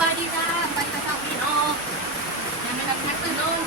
บายดีจ้าไปกระเช้าพี่น้องยังไม่ทันแค่ตื่นลง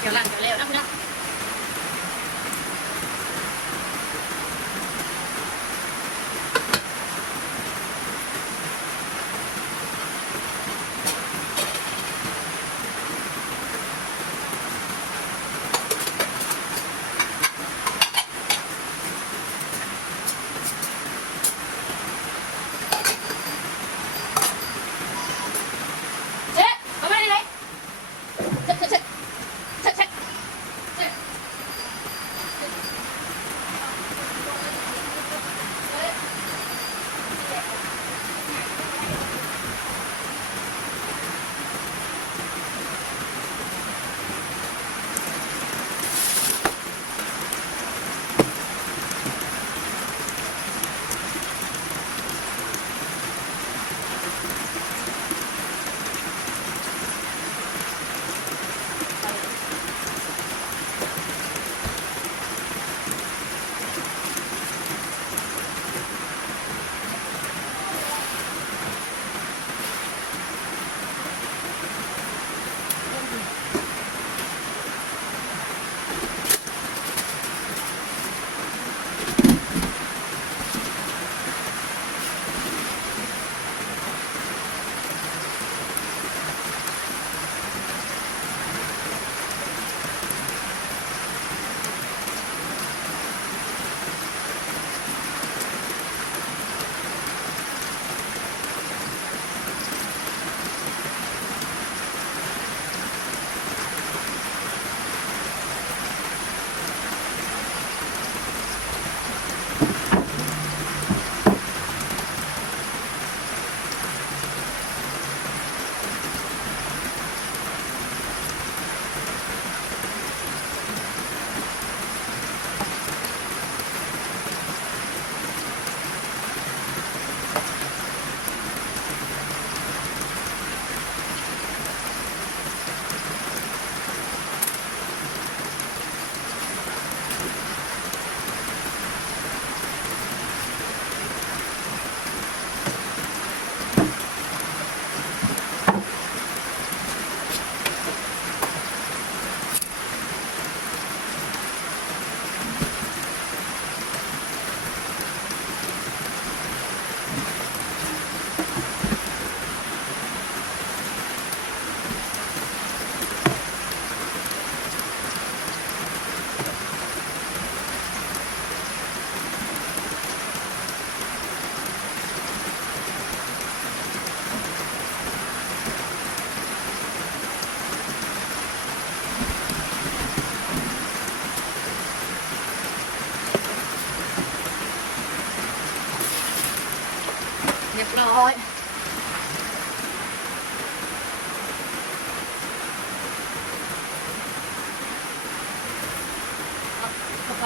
เดี๋ยวหลังเดี๋ยวเร็วนะพี่น้องเช็ดเอาไปเลยเช็ดเช็ดเช็ดเช็ดเช็ด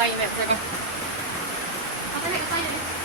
ส่แบบใส่กันเอาไปใส่เลย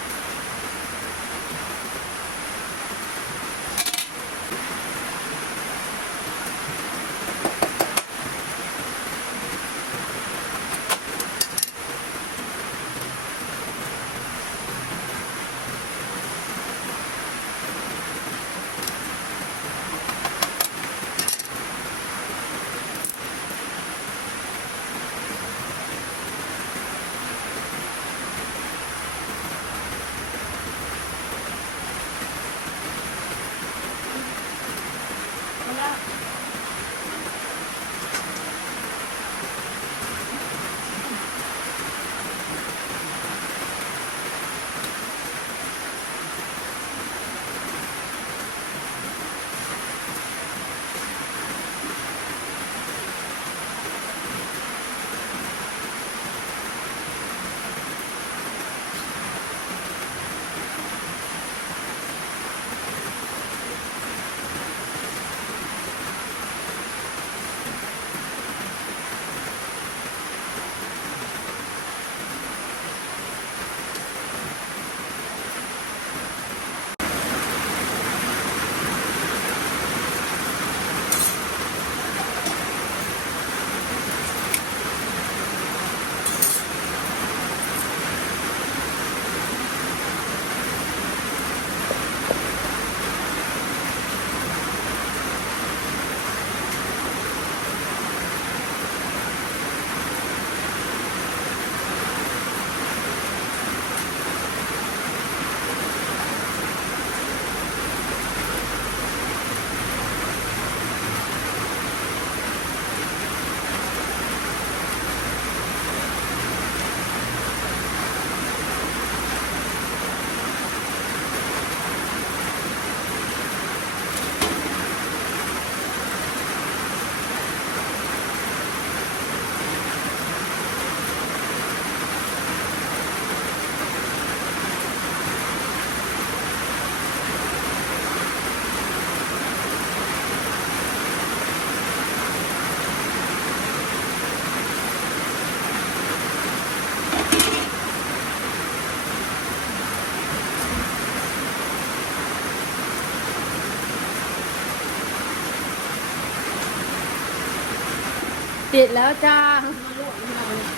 ติดแล้วจ้า มันลวกที่เราเนี่ย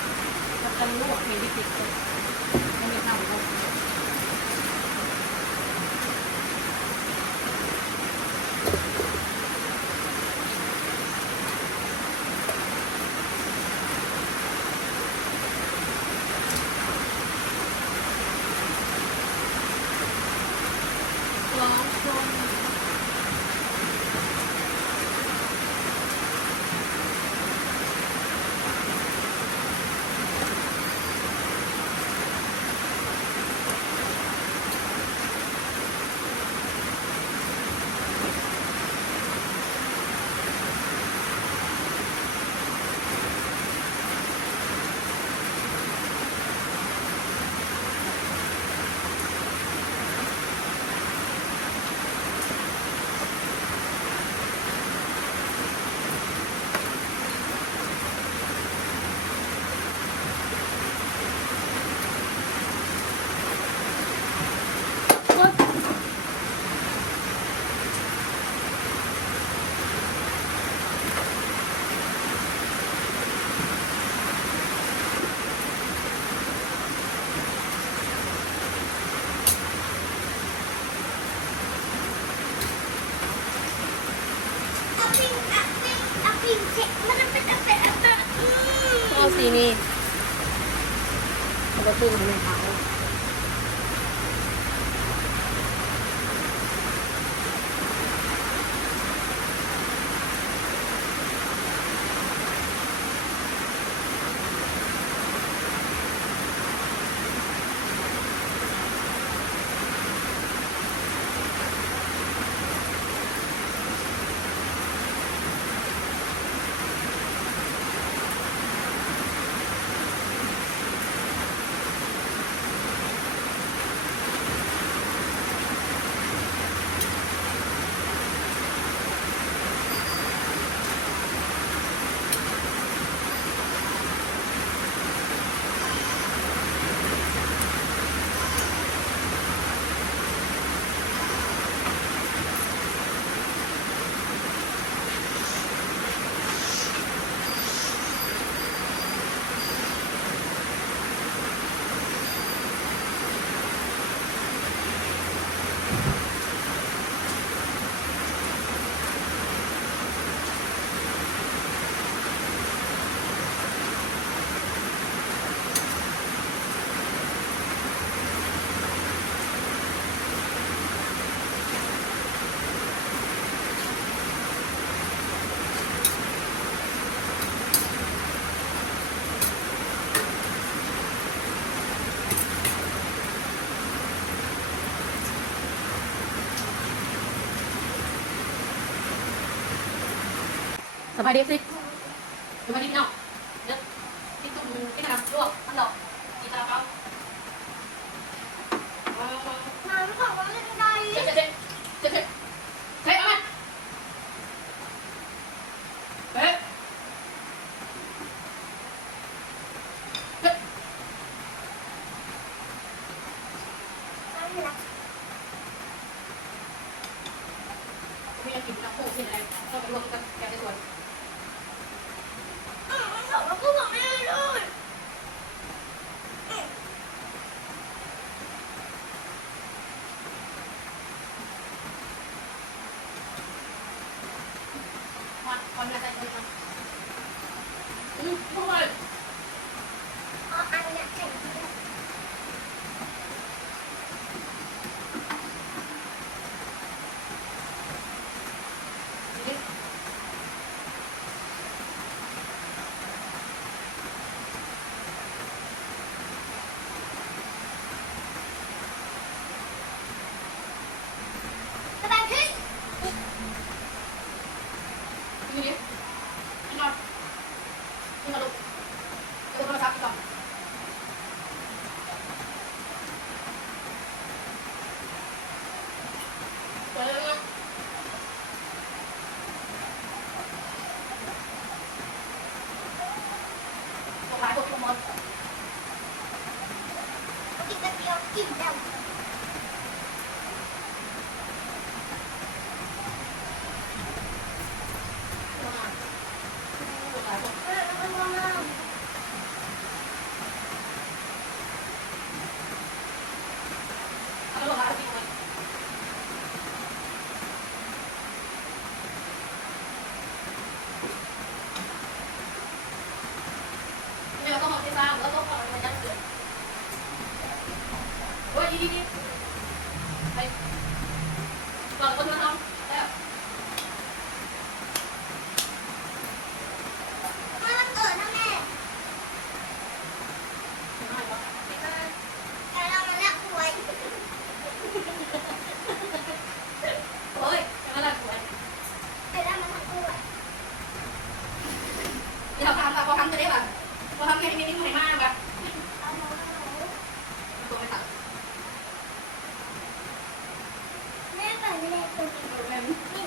จะลวกเห็นที่ติดเลยไม่มีข้าวลวกลองชม เอาสีนี้เอาไปปรุงในเท้า สบายดีสิสบายดีเนาะเดี๋ยวที่ตุ้มที่กระดาษลวกมันดอกที่กระดาษเขาน้ำของมันไม่ได้ เจ็บเจ็บใช่เอาไหมเฮ้ยไม่อยากกินน้ำโค้กกินอะไรต้องไปรวมกับแกงในสวน บอกว่ากูบอกไม่ได้เลย วันนี้ใส่เลยครับพูดเลย อ๋ออันนี้แข็ง สบายขึ้น นี่นี่นอนนี่มาลุกเอาโทรศัพท์ก่อนเปิดเลยตัวร้ายตัวขโมย กินกระเทียมกินแล้ว ตัวร้ายตัวร้ายตัว ว้าว เอาตัวร้ายจริงเลยเนี่ยเราต้องเอาที่สร้างแล้วต้องเอาอะไรมายัดเสือโอ้ยดีไปก่อนคนมาทำแล้ว มาวันเกิดนะแม่ ไม่หรอก แต่เรามาแลกหวย โอ้ยจะมาดันสวย แต่เรามาทำหวย เดี๋ยวทำพอทำจะได้ป่ะพอทำแค่นี้ไม่ไม่มากแบบ เอามา ตัวไม่ตัด แม่เปิดไม่ได้ตัวจริง ตัวแม่ นี่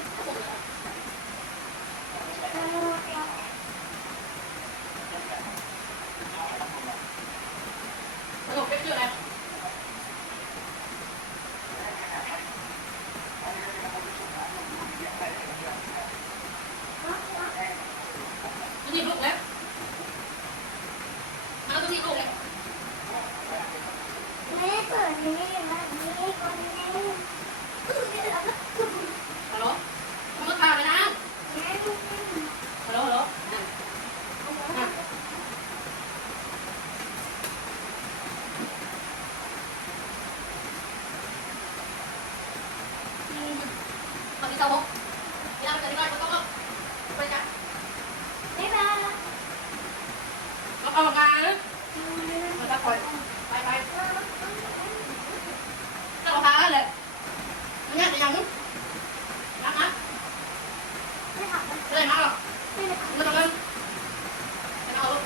สนุกเชื่อเลยมันยิบลูกแล้วมันก็ต้องยิบลูกเลย แม่เปิดนี่แบบนี้คนนี้ ฮัลโหลทำมือข่าวเลยนะ แม่ ฮัลโหลฮัลโหลตอนนี้เจ้าหกเวลาจะได้ก็ต้องไปจ้ะ บ๊ายบาย เราเอามาการนะมาจะคอยไปเราพาเลยมันเนี่ยจะยังรักนะ ไม่ทำไม่ เลยมาหรอ ทำ ไม่ต้องเล่นจะเอาลูก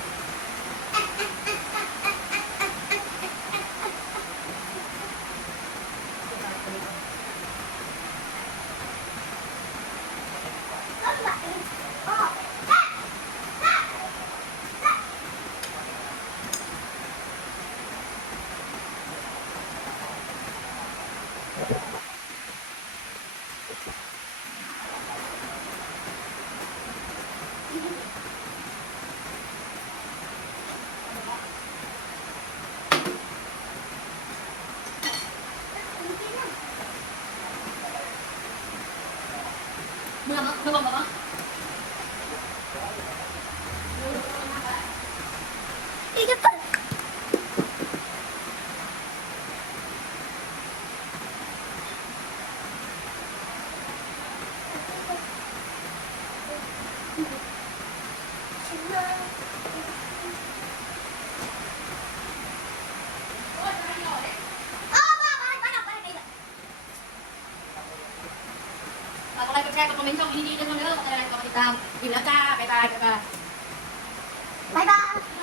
ก็แบบก็ เมื่อบอกมา อีกจะเปิด ฉันมา โอ้ยจะให้หน่อย บ้าบ้าบ้าบ้าบ้า เราก็ ไลค์กดแชร์กดคอมเมนต์ช่องนี้ดีๆด้วยนะเด้ออะไรๆก็ติดตามกินแล้วจ้าบ๊ายบายบ๊ายบาย บ๊ายบาย